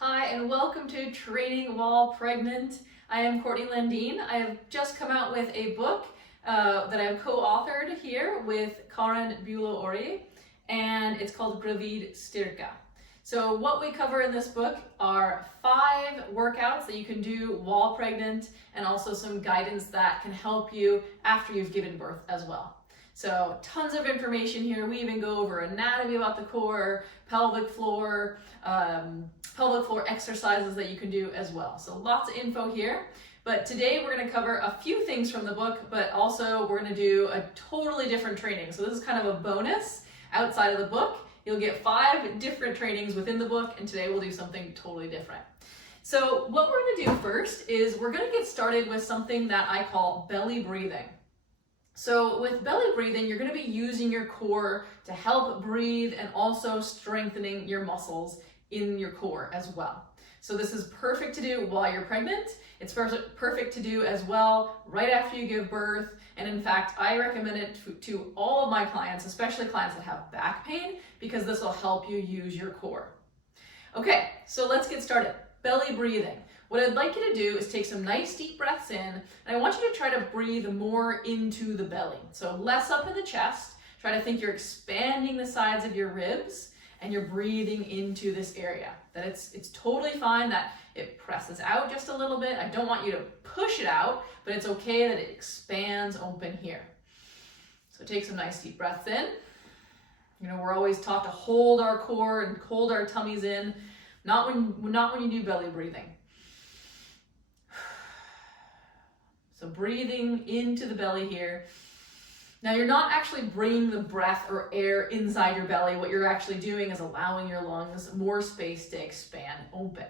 Hi, and welcome to Training While Pregnant. I am Courtney Landine. I have just come out with a book that I've co-authored here with Karen Bulow-Ori, and it's called Gravid Styrka. So what we cover in this book are 5 workouts that you can do while pregnant, and also some guidance that can help you after you've given birth as well. So tons of information here. We even go over anatomy about the core, pelvic floor exercises that you can do as well. So lots of info here. But today we're going to cover a few things from the book, but also we're going to do a totally different training. So this is kind of a bonus outside of the book. You'll get 5 different trainings within the book, and today we'll do something totally different. So what we're going to do first is we're going to get started with something that I call belly breathing. So with belly breathing, you're going to be using your core to help breathe and also strengthening your muscles in your core as well. So this is perfect to do while you're pregnant. It's perfect to do as well right after you give birth. And in fact, I recommend it to all of my clients, especially clients that have back pain, because this will help you use your core. Okay, so let's get started. Belly breathing. What I'd like you to do is take some nice deep breaths in, and I want you to try to breathe more into the belly. So less up in the chest. Try to think you're expanding the sides of your ribs and you're breathing into this area. That it's totally fine that it presses out just a little bit. I don't want you to push it out, but it's okay that it expands open here. So take some nice deep breaths in. You know, we're always taught to hold our core and hold our tummies in, not when you do belly breathing. So breathing into the belly here. Now you're not actually bringing the breath or air inside your belly. What you're actually doing is allowing your lungs more space to expand open.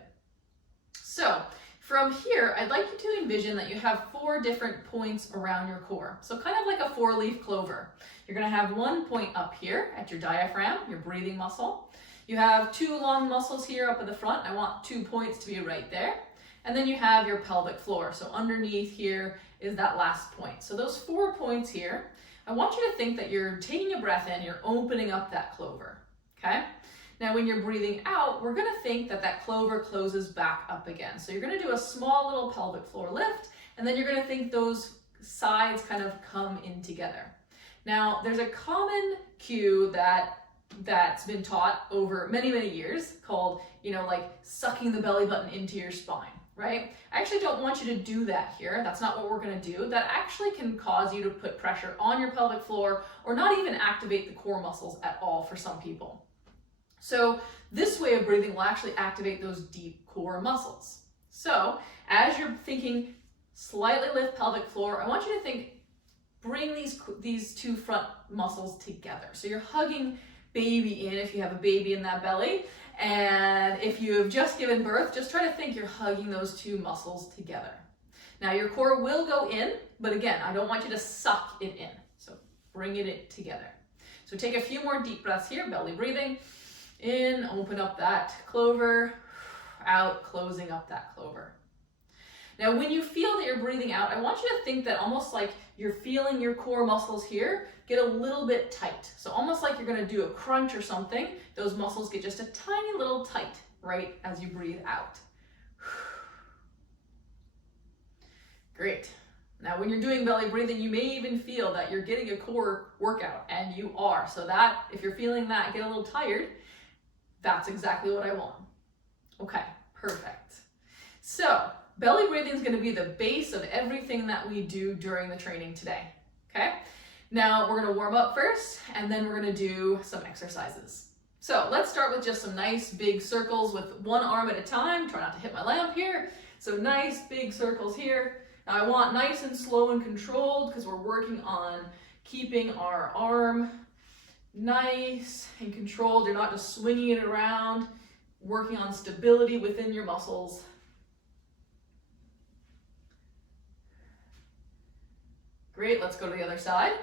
So from here, I'd like you to envision that you have 4 different points around your core. So kind of like a 4-leaf clover. You're going to have 1 point up here at your diaphragm, your breathing muscle. You have 2 long muscles here up at the front. I want 2 points to be right there. And then you have your pelvic floor. So underneath here is that last point. So those 4 points here, I want you to think that you're taking a breath in, you're opening up that clover, okay? Now when you're breathing out, we're gonna think that that clover closes back up again. So you're gonna do a small little pelvic floor lift, and then you're gonna think those sides kind of come in together. Now there's a common cue that's been taught over many, many years called, like sucking the belly button into your spine. Right? I actually don't want you to do that here. That's not what we're going to do. That actually can cause you to put pressure on your pelvic floor or not even activate the core muscles at all for some people. So this way of breathing will actually activate those deep core muscles. So as you're thinking slightly lift pelvic floor, I want you to think bring these 2 front muscles together. So you're hugging baby in if you have a baby in that belly. And if you have just given birth, just try to think you're hugging those 2 muscles together. Now your core will go in, but again, I don't want you to suck it in. So bring it together. So take a few more deep breaths here, belly breathing. In, open up that clover, out, closing up that clover. Now when you feel that you're breathing out, I want you to think that almost like you're feeling your core muscles here get a little bit tight. So almost like you're going to do a crunch or something, those muscles get just a tiny little tight right as you breathe out. Great. Now when you're doing belly breathing, you may even feel that you're getting a core workout, and you are. So that, if you're feeling that get a little tired, that's exactly what I want. Okay, perfect. So belly breathing is going to be the base of everything that we do during the training today, okay? Now we're going to warm up first, and then we're going to do some exercises. So let's start with just some nice big circles with 1 arm at a time. Try not to hit my lamp here. So nice big circles here. Now I want nice and slow and controlled because we're working on keeping our arm nice and controlled. You're not just swinging it around, working on stability within your muscles. Great, let's go to the other side.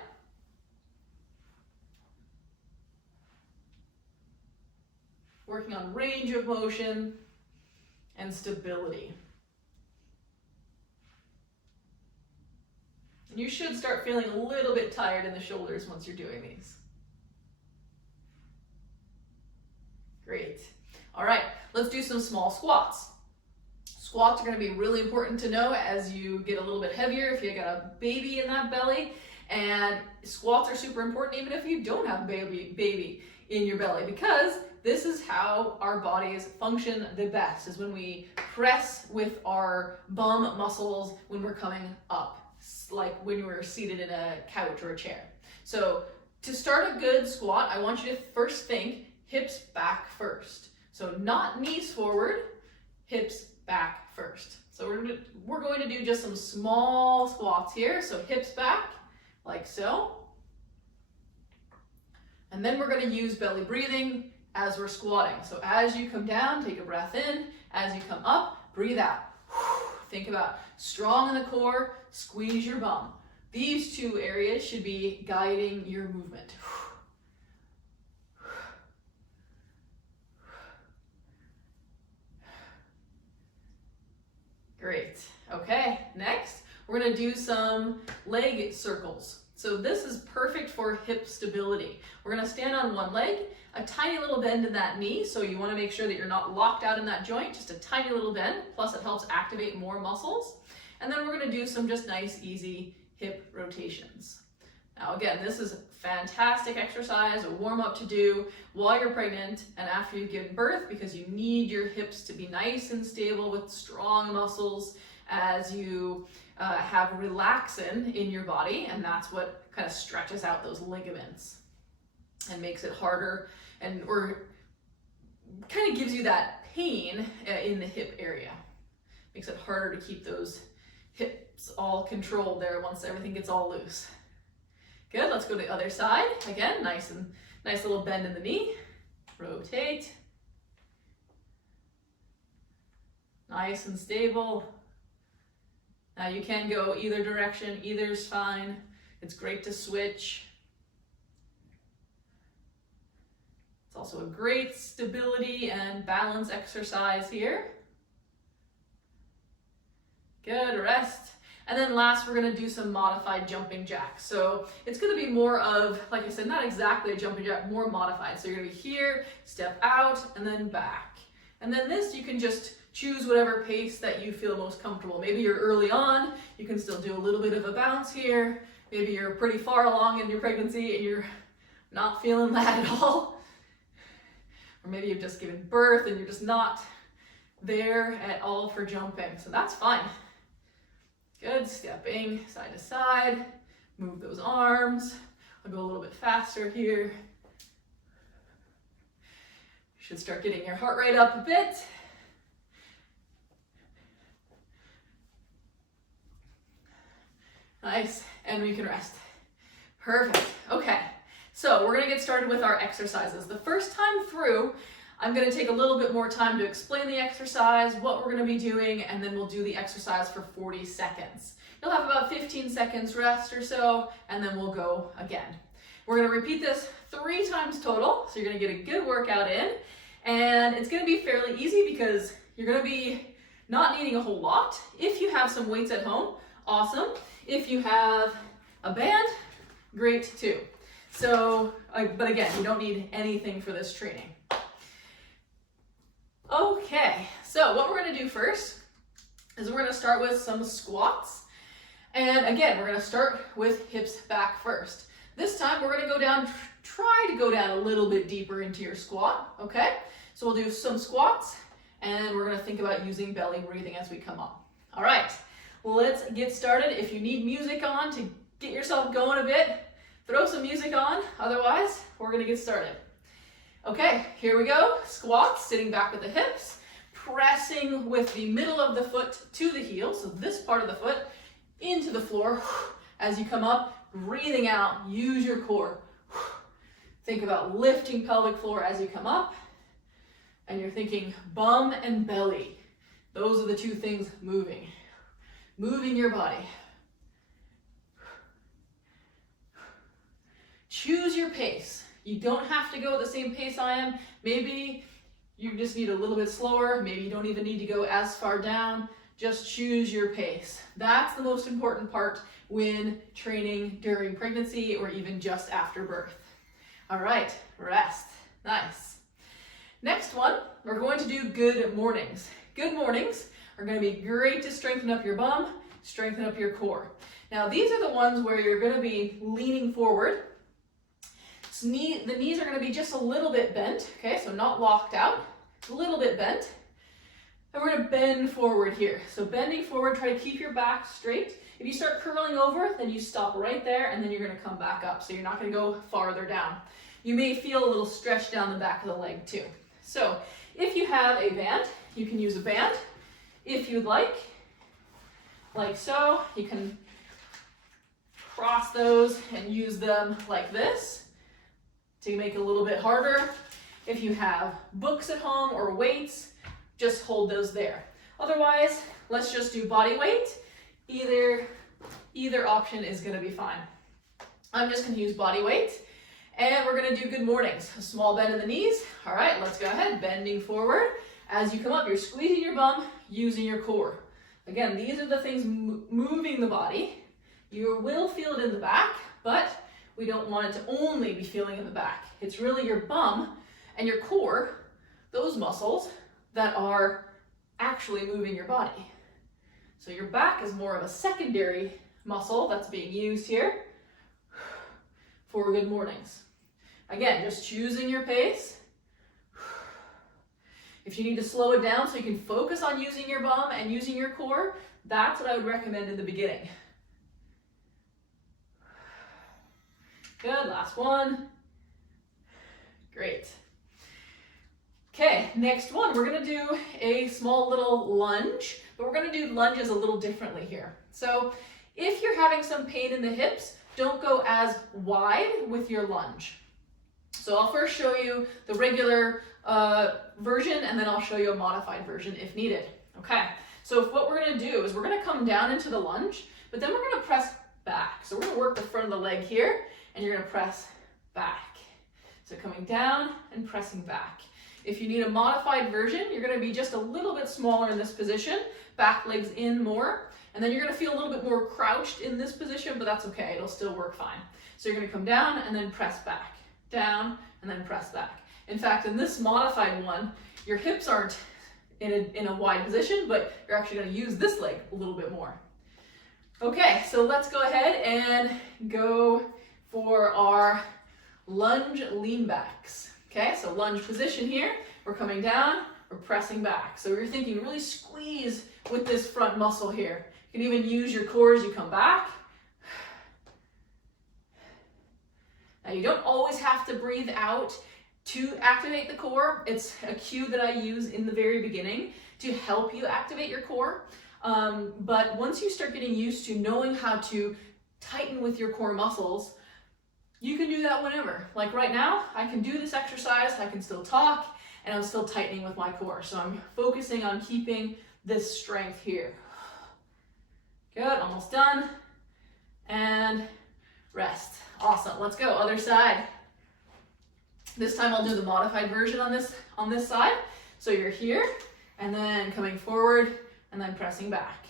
Working on range of motion and stability. And you should start feeling a little bit tired in the shoulders once you're doing these. Great. All right, let's do some small squats. Squats are going to be really important to know as you get a little bit heavier if you got a baby in that belly. And squats are super important even if you don't have a baby in your belly, because this is how our bodies function the best, is when we press with our bum muscles when we're coming up, like when we're seated in a couch or a chair. So to start a good squat, I want you to first think hips back first. So not knees forward, hips back first. So we're going to do just some small squats here. So hips back, like so. And then we're going to use belly breathing as we're squatting. So as you come down, take a breath in. As you come up, breathe out. Think about strong in the core, squeeze your bum. These two areas should be guiding your movement. Great. Okay, next we're going to do some leg circles. So this is perfect for hip stability. We're going to stand on one leg, a tiny little bend in that knee, so you want to make sure that you're not locked out in that joint, just a tiny little bend, plus it helps activate more muscles. And then we're going to do some just nice, easy hip rotations. Now again, this is fantastic exercise, a warm-up to do while you're pregnant and after you've given birth, because you need your hips to be nice and stable with strong muscles as you have relaxin in your body, and that's what kind of stretches out those ligaments and makes it harder, or kind of gives you that pain in the hip area. Makes it harder to keep those hips all controlled there once everything gets all loose. Good, let's go to the other side. Again, nice little bend in the knee. Rotate. Nice and stable. Now you can go either direction, either's fine. It's great to switch. It's also a great stability and balance exercise here. Good, rest. And then last, we're gonna do some modified jumping jacks. So it's gonna be more of, like I said, not exactly a jumping jack, more modified. So you're gonna be here, step out, and then back. And then this, you can just choose whatever pace that you feel most comfortable. Maybe you're early on, you can still do a little bit of a bounce here. Maybe you're pretty far along in your pregnancy and you're not feeling that at all. Or maybe you've just given birth and you're just not there at all for jumping. So that's fine. Good, stepping side to side, move those arms. I'll go a little bit faster here. You should start getting your heart rate up a bit. Nice, and we can rest. Perfect, okay. So we're gonna get started with our exercises. The first time through, I'm gonna take a little bit more time to explain the exercise, what we're gonna be doing, and then we'll do the exercise for 40 seconds. You'll have about 15 seconds rest or so, and then we'll go again. We're gonna repeat this 3 times total, so you're gonna get a good workout in, and it's gonna be fairly easy because you're gonna be not needing a whole lot. If you have some weights at home, awesome. If you have a band, great too. So, but again, you don't need anything for this training. Okay, so what we're gonna do first is we're gonna start with some squats. And again, we're gonna start with hips back first. This time we're gonna go down, try to go down a little bit deeper into your squat, okay? So we'll do some squats and we're gonna think about using belly breathing as we come up. All right, let's get started. If you need music on to get yourself going a bit, throw some music on. Otherwise, we're gonna get started. Okay, here we go. Squats, sitting back with the hips, pressing with the middle of the foot to the heel, so this part of the foot into the floor. As you come up, breathing out, use your core. Think about lifting pelvic floor as you come up, and you're thinking bum and belly. Those are the two things moving. Moving your body. Choose your pace. You don't have to go at the same pace I am. Maybe you just need a little bit slower. Maybe you don't even need to go as far down. Just choose your pace. That's the most important part when training during pregnancy or even just after birth. All right, rest. Nice. Next one, we're going to do good mornings. Good mornings are going to be great to strengthen up your bum, strengthen up your core. Now these are the ones where you're going to be leaning forward. So the knees are going to be just a little bit bent, okay, so not locked out, a little bit bent. And we're going to bend forward here. So bending forward, try to keep your back straight. If you start curling over, then you stop right there and then you're going to come back up. So you're not going to go farther down. You may feel a little stretch down the back of the leg too. So if you have a band, you can use a band. If you'd like so, you can cross those and use them like this to make it a little bit harder. If you have books at home or weights, just hold those there. Otherwise, let's just do body weight. Either option is going to be fine. I'm just going to use body weight. And we're going to do good mornings. A small bend in the knees. All right, let's go ahead. Bending forward. As you come up, you're squeezing your bum, using your core. Again, these are the things moving the body. You will feel it in the back, but we don't want it to only be feeling in the back. It's really your bum and your core, those muscles, that are actually moving your body. So your back is more of a secondary muscle that's being used here for good mornings. Again, just choosing your pace. If you need to slow it down so you can focus on using your bum and using your core, that's what I would recommend in the beginning. Good, last one. Great. Okay, next one, we're gonna do a small little lunge, but we're gonna do lunges a little differently here. So if you're having some pain in the hips, don't go as wide with your lunge. So I'll first show you the regular version, and then I'll show you a modified version if needed. Okay, so what we're gonna do is we're gonna come down into the lunge, but then we're gonna press back. So we're gonna work the front of the leg here, and you're gonna press back. So coming down and pressing back. If you need a modified version, you're gonna be just a little bit smaller in this position, back legs in more, and then you're gonna feel a little bit more crouched in this position, but that's okay, it'll still work fine. So you're gonna come down and then press back, down, and then press back. In fact, in this modified one, your hips aren't in a wide position, but you're actually gonna use this leg a little bit more. Okay, so let's go ahead and go for our lunge lean backs. Okay, so lunge position here, we're coming down, we're pressing back. So you're thinking really squeeze with this front muscle here. You can even use your core as you come back. Now you don't always have to breathe out to activate the core. It's a cue that I use in the very beginning to help you activate your core. But once you start getting used to knowing how to tighten with your core muscles, you can do that whenever. Like right now, I can do this exercise, I can still talk, and I'm still tightening with my core. So I'm focusing on keeping this strength here. Good, almost done. And rest. Awesome, let's go, other side. This time I'll do the modified version on this side. So you're here, and then coming forward, and then pressing back.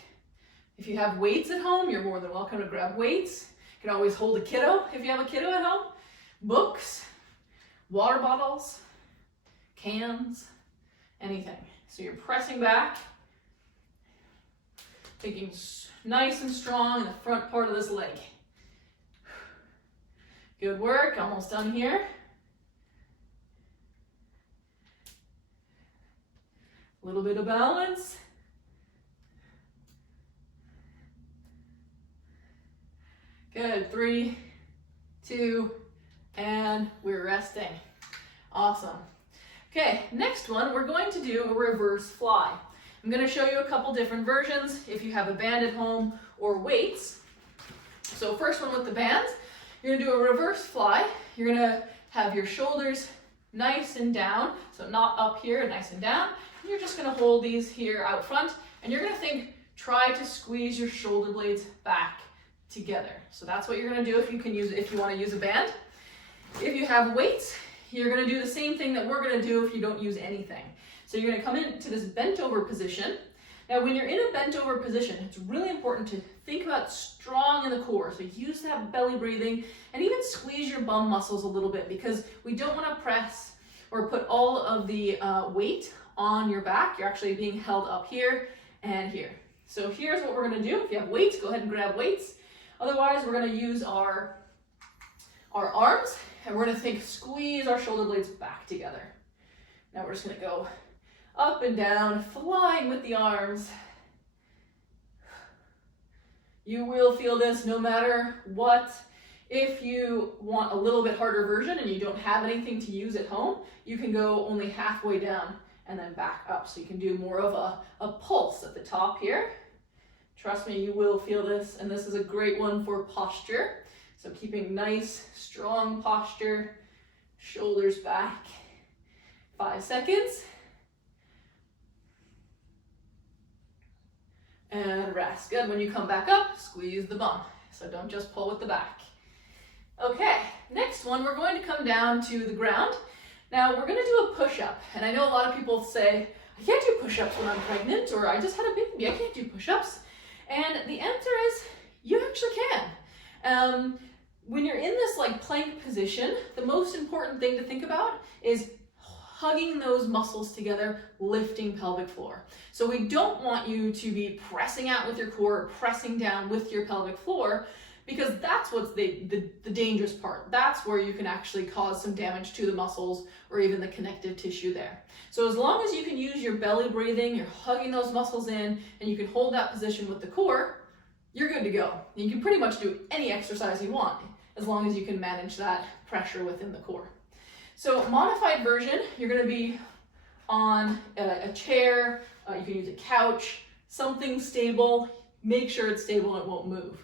If you have weights at home, you're more than welcome to grab weights. You can always hold a kiddo if you have a kiddo at home. Books, water bottles, cans, anything. So you're pressing back, thinking nice and strong in the front part of this leg. Good work, almost done here. A little bit of balance. Good, 3, 2, and we're resting. Awesome. Okay, next one, we're going to do a reverse fly. I'm gonna show you a couple different versions if you have a band at home or weights. So first one with the bands, you're gonna do a reverse fly. You're gonna have your shoulders nice and down, so not up here, nice and down. And you're just gonna hold these here out front, and you're gonna try to squeeze your shoulder blades back together. So that's what you're gonna do if you wanna use a band. If you have weights, you're gonna do the same thing that we're gonna do if you don't use anything. So you're gonna come into this bent over position. Now when you're in a bent over position, it's really important to think about strong in the core. So use that belly breathing and even squeeze your bum muscles a little bit because we don't wanna press or put all of the weight on your back. You're actually being held up here and here. So here's what we're gonna do. If you have weights, go ahead and grab weights. Otherwise, we're gonna use our arms, and we're gonna squeeze our shoulder blades back together. Now we're just gonna go up and down, flying with the arms. You will feel this no matter what. If you want a little bit harder version and you don't have anything to use at home, you can go only halfway down and then back up. So you can do more of a pulse at the top here. Trust me, you will feel this, and this is a great one for posture. So keeping nice, strong posture, shoulders back. 5 seconds. And rest. Good. When you come back up, squeeze the bum. So don't just pull with the back. Okay, next one, we're going to come down to the ground. Now we're going to do a push-up, and I know a lot of people say, I can't do push-ups when I'm pregnant, or I just had a baby, I can't do push-ups. And the answer is, you actually can. When you're in this plank position, the most important thing to think about is hugging those muscles together, lifting pelvic floor. So we don't want you to be pressing out with your core, pressing down with your pelvic floor, because that's what's the dangerous part. That's where you can actually cause some damage to the muscles or even the connective tissue there. So as long as you can use your belly breathing, you're hugging those muscles in, and you can hold that position with the core, you're good to go. You can pretty much do any exercise you want, as long as you can manage that pressure within the core. So modified version, you're gonna be on a chair, you can use a couch, something stable. Make sure it's stable and it won't move.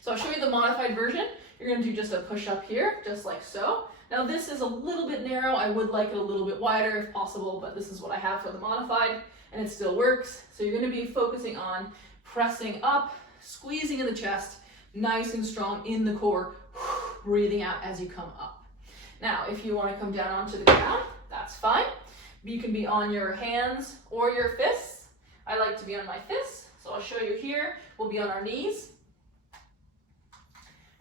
So I'll show you the modified version. You're gonna do just a push up here, just like so. Now this is a little bit narrow. I would like it a little bit wider if possible, but this is what I have for the modified, and it still works. So you're gonna be focusing on pressing up, squeezing in the chest, nice and strong in the core, breathing out as you come up. Now, if you wanna come down onto the ground, that's fine. You can be on your hands or your fists. I like to be on my fists, so I'll show you here. We'll be on our knees.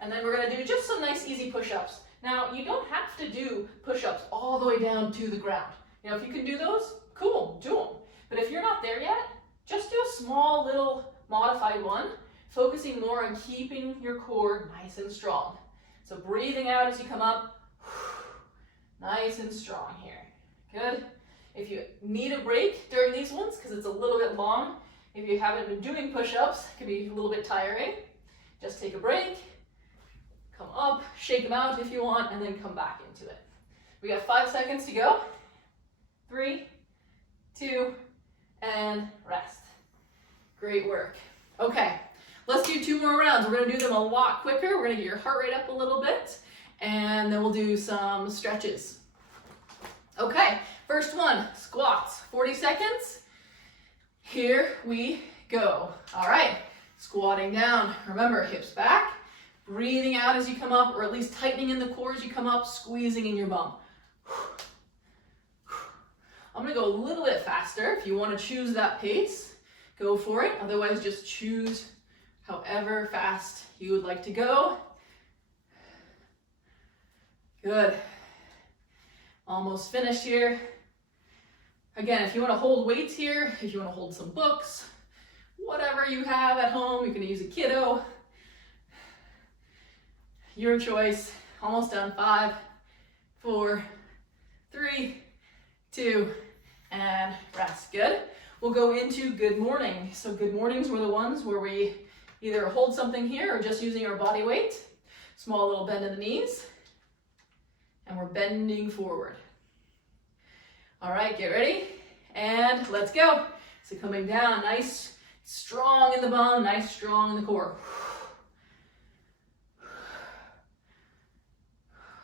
And then we're gonna do just some nice easy push-ups. Now, you don't have to do push-ups all the way down to the ground. You know, if you can do those, cool, do them. But if you're not there yet, just do a small little modified one, focusing more on keeping your core nice and strong. So breathing out as you come up, nice and strong here. Good. If you need a break during these ones, because it's a little bit long, if you haven't been doing push-ups, it can be a little bit tiring. Just take a break. Come up, shake them out if you want, and then come back into it. We got 5 seconds to go. 3, 2, and rest. Great work. Okay, let's do 2 more rounds. We're gonna do them a lot quicker. We're gonna get your heart rate up a little bit, and then we'll do some stretches. Okay, first one, squats, 40 seconds. Here we go. All right, squatting down. Remember, hips back. Breathing out as you come up, or at least tightening in the core as you come up, squeezing in your bum. I'm gonna go a little bit faster. If you wanna choose that pace, go for it. Otherwise, just choose however fast you would like to go. Good. Almost finished here. Again, if you wanna hold weights here, if you wanna hold some books, whatever you have at home, you can use a kiddo. Your choice. Almost done. 5, 4, 3, 2, and rest. Good. We'll go into good morning. So good mornings were the ones where we either hold something here or just using our body weight. Small little bend in the knees. And we're bending forward. All right, get ready. And let's go. So coming down, nice, strong in the bum, nice, strong in the core.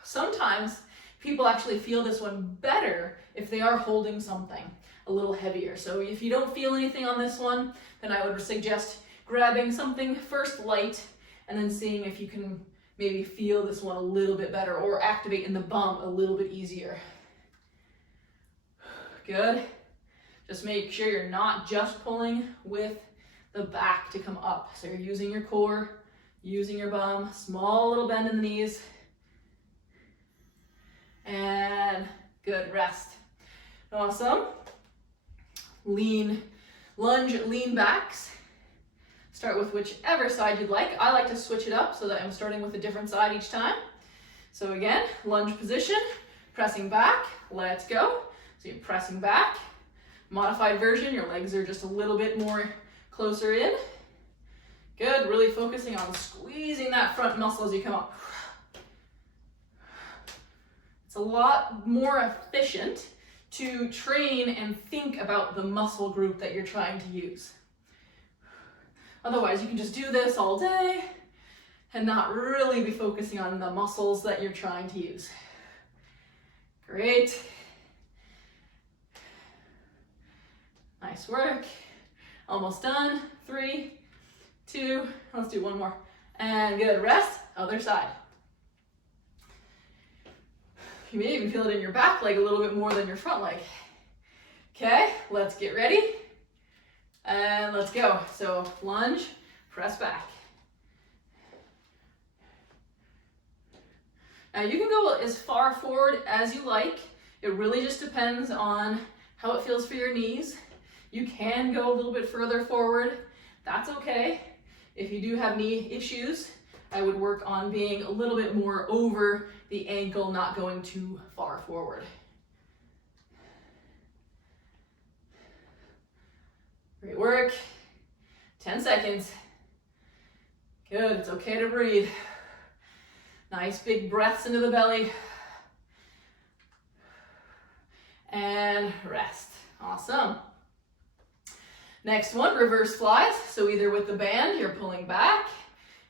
Sometimes people actually feel this one better if they are holding something a little heavier. So if you don't feel anything on this one, then I would suggest grabbing something first light and then seeing if you can maybe feel this one a little bit better or activate in the bum a little bit easier. Good. Just make sure you're not just pulling with the back to come up. So you're using your core, using your bum, small little bend in the knees. And Good, rest. Awesome. Lean, lunge, lean backs. Start with whichever side you'd like. I like to switch it up so that I'm starting with a different side each time. So again, lunge position, pressing back, let's go. So you're pressing back. Modified version, your legs are just a little bit more closer in. Good, really focusing on squeezing that front muscle as you come up. It's a lot more efficient to train and think about the muscle group that you're trying to use. Otherwise, you can just do this all day and not really be focusing on the muscles that you're trying to use. Great. Nice work. Almost done. 3, 2, let's do one more. And good, rest, other side. You may even feel it in your back leg a little bit more than your front leg. Okay, let's get ready. And let's go. So lunge, press back. Now you can go as far forward as you like. It really just depends on how it feels for your knees. You can go a little bit further forward. That's okay. If you do have knee issues, I would work on being a little bit more over the ankle, not going too far forward. Great work. 10 seconds. Good, it's okay to breathe. Nice big breaths into the belly. And rest. Awesome. Next one, reverse flies. So either with the band, you're pulling back.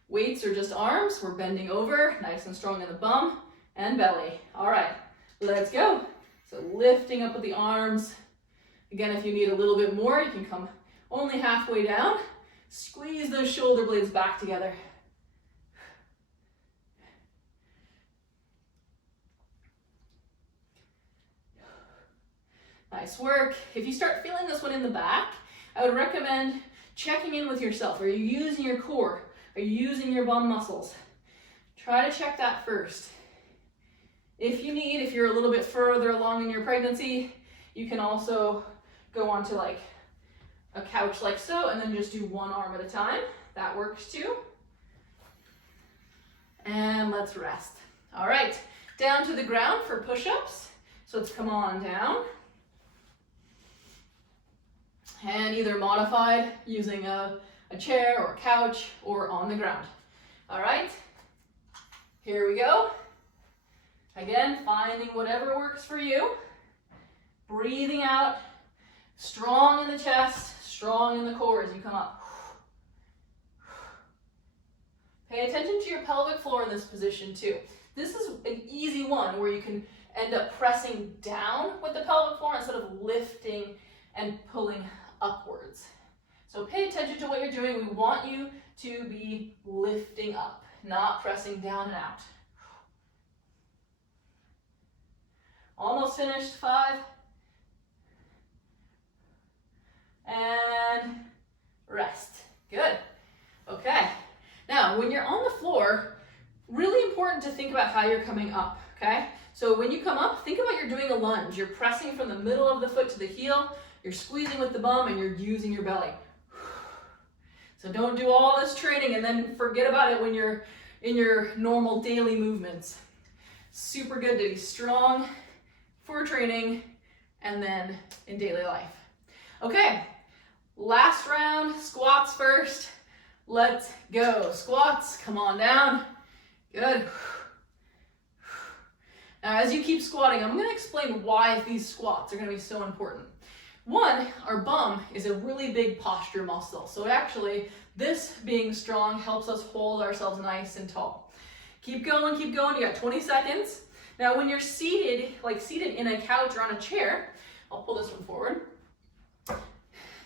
Weights or just arms, we're bending over, nice and strong in the bum and belly. All right, let's go. So lifting up with the arms. Again, if you need a little bit more, you can come only halfway down. Squeeze those shoulder blades back together. Nice work. If you start feeling this one in the back, I would recommend checking in with yourself. Are you using your core? Are you using your bum muscles? Try to check that first. If you're a little bit further along in your pregnancy, you can also go onto like a couch like so, and then just do one arm at a time. That works too. And let's rest. All right, down to the ground for push-ups. So let's come on down. And either modified using a chair or a couch or on the ground. All right, here we go. Again, finding whatever works for you. Breathing out, strong in the chest, strong in the core as you come up. Pay attention to your pelvic floor in this position too. This is an easy one where you can end up pressing down with the pelvic floor instead of lifting and pulling upwards. So pay attention to what you're doing. We want you to be lifting up, not pressing down and out. Almost finished. 5. And rest. Good. Okay. Now, when you're on the floor, really important to think about how you're coming up, okay? So when you come up, think about you're doing a lunge. You're pressing from the middle of the foot to the heel. You're squeezing with the bum and you're using your belly. So don't do all this training and then forget about it when you're in your normal daily movements. Super good to be strong for training and then in daily life. Okay, last round, squats first. Let's go. Squats, come on down. Good. Now, as you keep squatting, I'm going to explain why these squats are going to be so important. One, our bum is a really big posture muscle. So actually, this being strong helps us hold ourselves nice and tall. Keep going, keep going. You got 20 seconds. Now, when you're seated, like seated in a couch or on a chair, I'll pull this one forward.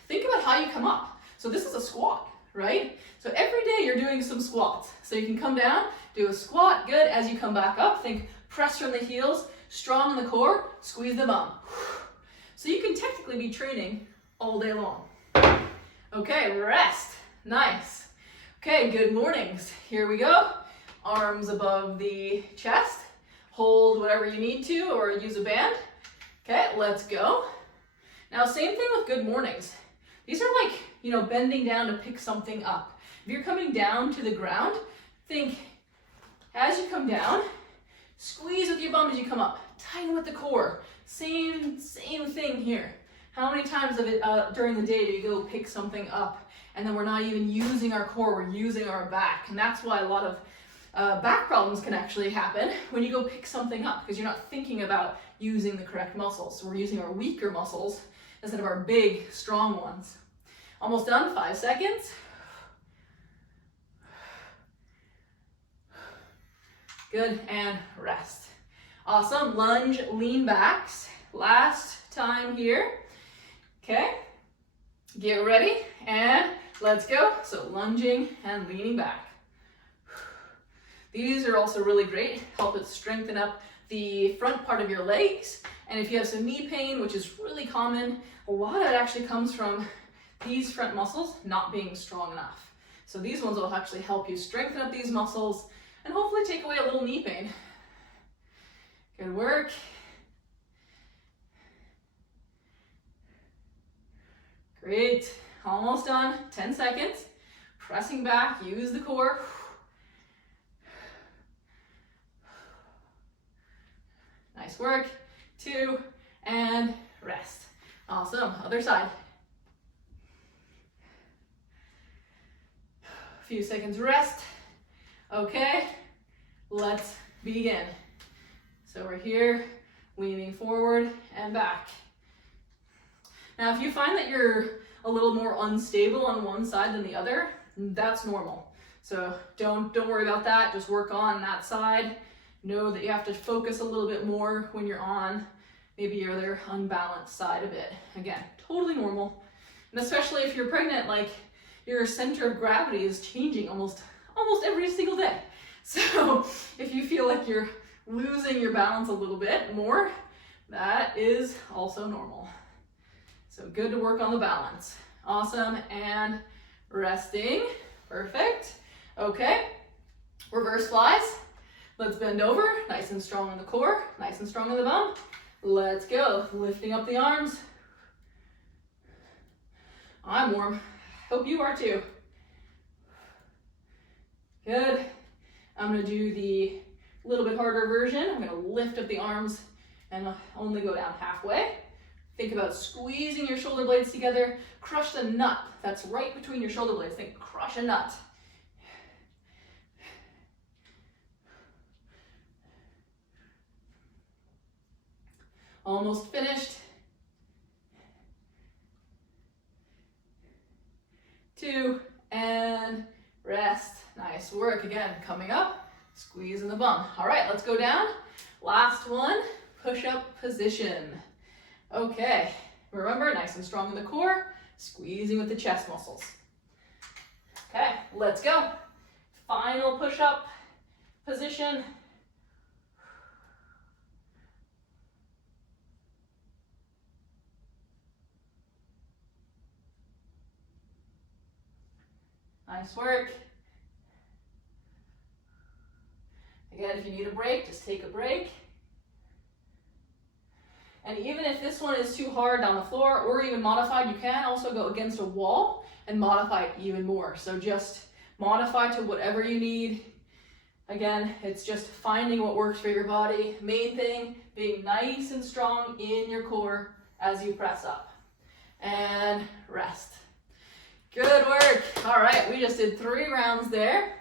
Think about how you come up. So this is a squat, right? So every day you're doing some squats. So you can come down, do a squat, good. As you come back up, think press from the heels, strong in the core, squeeze the bum. So you can technically be training all day long. Okay, rest. Nice. Okay, good mornings. Here we go. Arms above the chest. Hold whatever you need to or use a band. Okay, let's go. Now, same thing with good mornings. These are like, bending down to pick something up. If you're coming down to the ground, think as you come down, squeeze with your bum as you come up. Tighten with the core. Same thing here. How many times during the day do you go pick something up and then we're not even using our core, we're using our back? And that's why a lot of back problems can actually happen when you go pick something up, because you're not thinking about using the correct muscles. So we're using our weaker muscles instead of our big, strong ones. Almost done, 5 seconds. Good, and rest. Awesome, lunge, lean backs. Last time here. Okay, get ready, and let's go. So lunging and leaning back. These are also really great, help it strengthen up the front part of your legs. And if you have some knee pain, which is really common, a lot of it actually comes from these front muscles not being strong enough. So these ones will actually help you strengthen up these muscles and hopefully take away a little knee pain. Good work. Great, almost done, 10 seconds. Pressing back, use the core. Nice work. 2, and rest. Awesome, other side. A few seconds rest. Okay, let's begin. So we're here, leaning forward and back. Now, if you find that you're a little more unstable on one side than the other, that's normal. So don't worry about that. Just work on that side. Know that you have to focus a little bit more when you're on maybe your other unbalanced side of it. Again, totally normal. And especially if you're pregnant, like your center of gravity is changing almost every single day. So if you feel like you're losing your balance a little bit more, that is also normal. So good to work on the balance. Awesome, and resting. Perfect. Okay, reverse flies. Let's bend over, nice and strong in the core, nice and strong in the bum. Let's go, lifting up the arms. I'm warm, hope you are too. Good. I'm gonna do the little bit harder version. I'm gonna lift up the arms and only go down halfway. Think about squeezing your shoulder blades together. Crush the nut that's right between your shoulder blades. Think, crush a nut. Almost finished. 2, and rest. Nice work. Again, coming up, squeeze in the bum. All right, let's go down. Last one, push-up position. Okay, remember, nice and strong in the core, squeezing with the chest muscles. Okay, let's go. Final push-up position. Nice work. Again, if you need a break, just take a break. And even if this one is too hard down the floor or even modified, you can also go against a wall and modify it even more. So just modify to whatever you need. Again, it's just finding what works for your body. Main thing, being nice and strong in your core as you press up. And rest. Good work. All right, we just did 3 rounds there.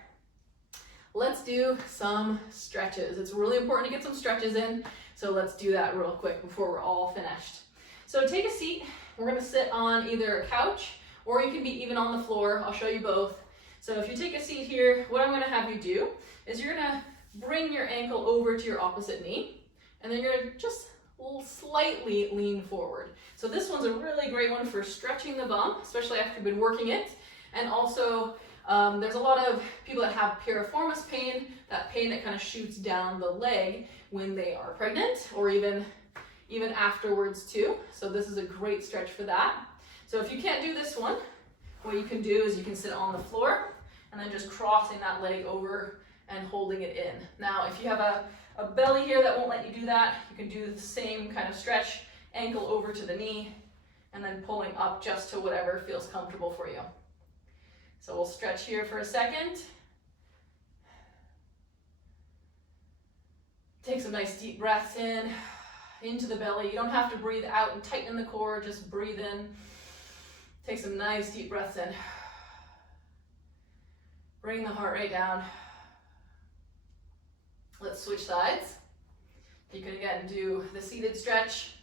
Let's do some stretches. It's really important to get some stretches in, so let's do that real quick before we're all finished. So take a seat. We're gonna sit on either a couch or you can be even on the floor. I'll show you both. So if you take a seat here, what I'm gonna have you do is you're gonna bring your ankle over to your opposite knee, and then you're gonna just slightly lean forward. So this one's a really great one for stretching the bum, especially after you've been working it. And also, there's a lot of people that have piriformis pain, that pain that kind of shoots down the leg when they are pregnant, or even afterwards too. So this is a great stretch for that. So if you can't do this one, what you can do is you can sit on the floor and then just crossing that leg over and holding it in. Now, if you have a belly here that won't let you do that, you can do the same kind of stretch ankle over to the knee, and then pulling up just to whatever feels comfortable for you. So we'll stretch here for a second. Take some nice deep breaths in, into the belly. You don't have to breathe out and tighten the core, just breathe in. Take some nice deep breaths in. Bring the heart rate down. Let's switch sides. You can again do the seated stretch,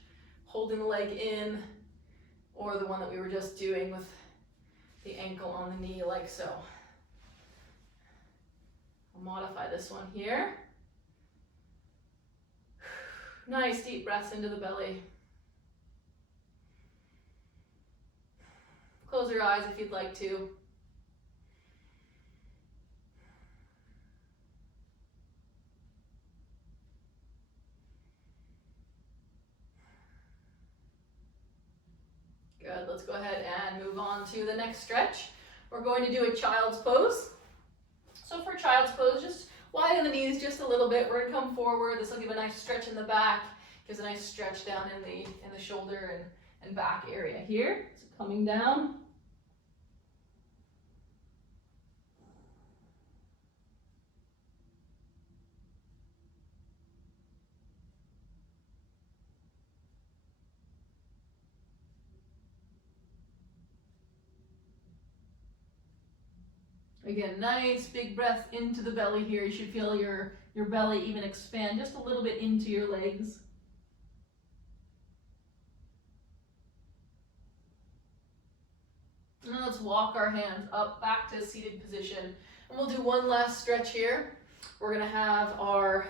holding the leg in, or the one that we were just doing with the ankle on the knee like so. I'll modify this one here. Nice deep breaths into the belly. Close your eyes if you'd like to. Good, let's go ahead and move on to the next stretch. We're going to do a child's pose. So for child's pose, just widen the knees just a little bit. We're gonna come forward. This will give a nice stretch in the back, gives a nice stretch down in the shoulder and back area here. So coming down. Again, nice big breath into the belly here. You should feel your belly even expand just a little bit into your legs. And let's walk our hands up back to a seated position. And we'll do one last stretch here. We're gonna have our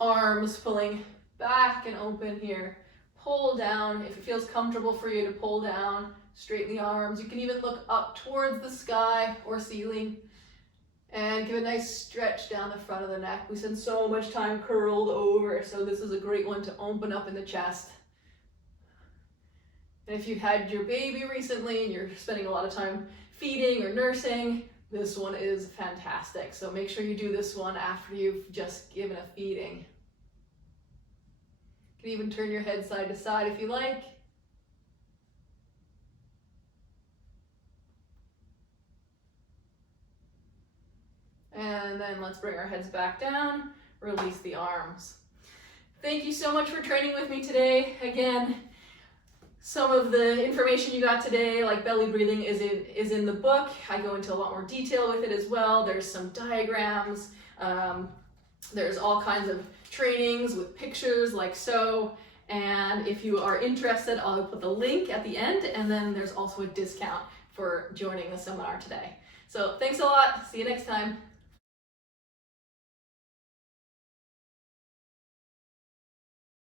arms pulling back and open here. Pull down. If it feels comfortable for you to pull down, straighten the arms. You can even look up towards the sky or ceiling. And give a nice stretch down the front of the neck. We spend so much time curled over, so this is a great one to open up in the chest. And if you've had your baby recently and you're spending a lot of time feeding or nursing, this one is fantastic. So make sure you do this one after you've just given a feeding. You can even turn your head side to side if you like. And then let's bring our heads back down, release the arms. Thank you so much for training with me today. Again, some of the information you got today, like belly breathing, is in the book. I go into a lot more detail with it as well. There's some diagrams. There's all kinds of trainings with pictures like so. And if you are interested, I'll put the link at the end, and then there's also a discount for joining the seminar today. So thanks a lot. See you next time.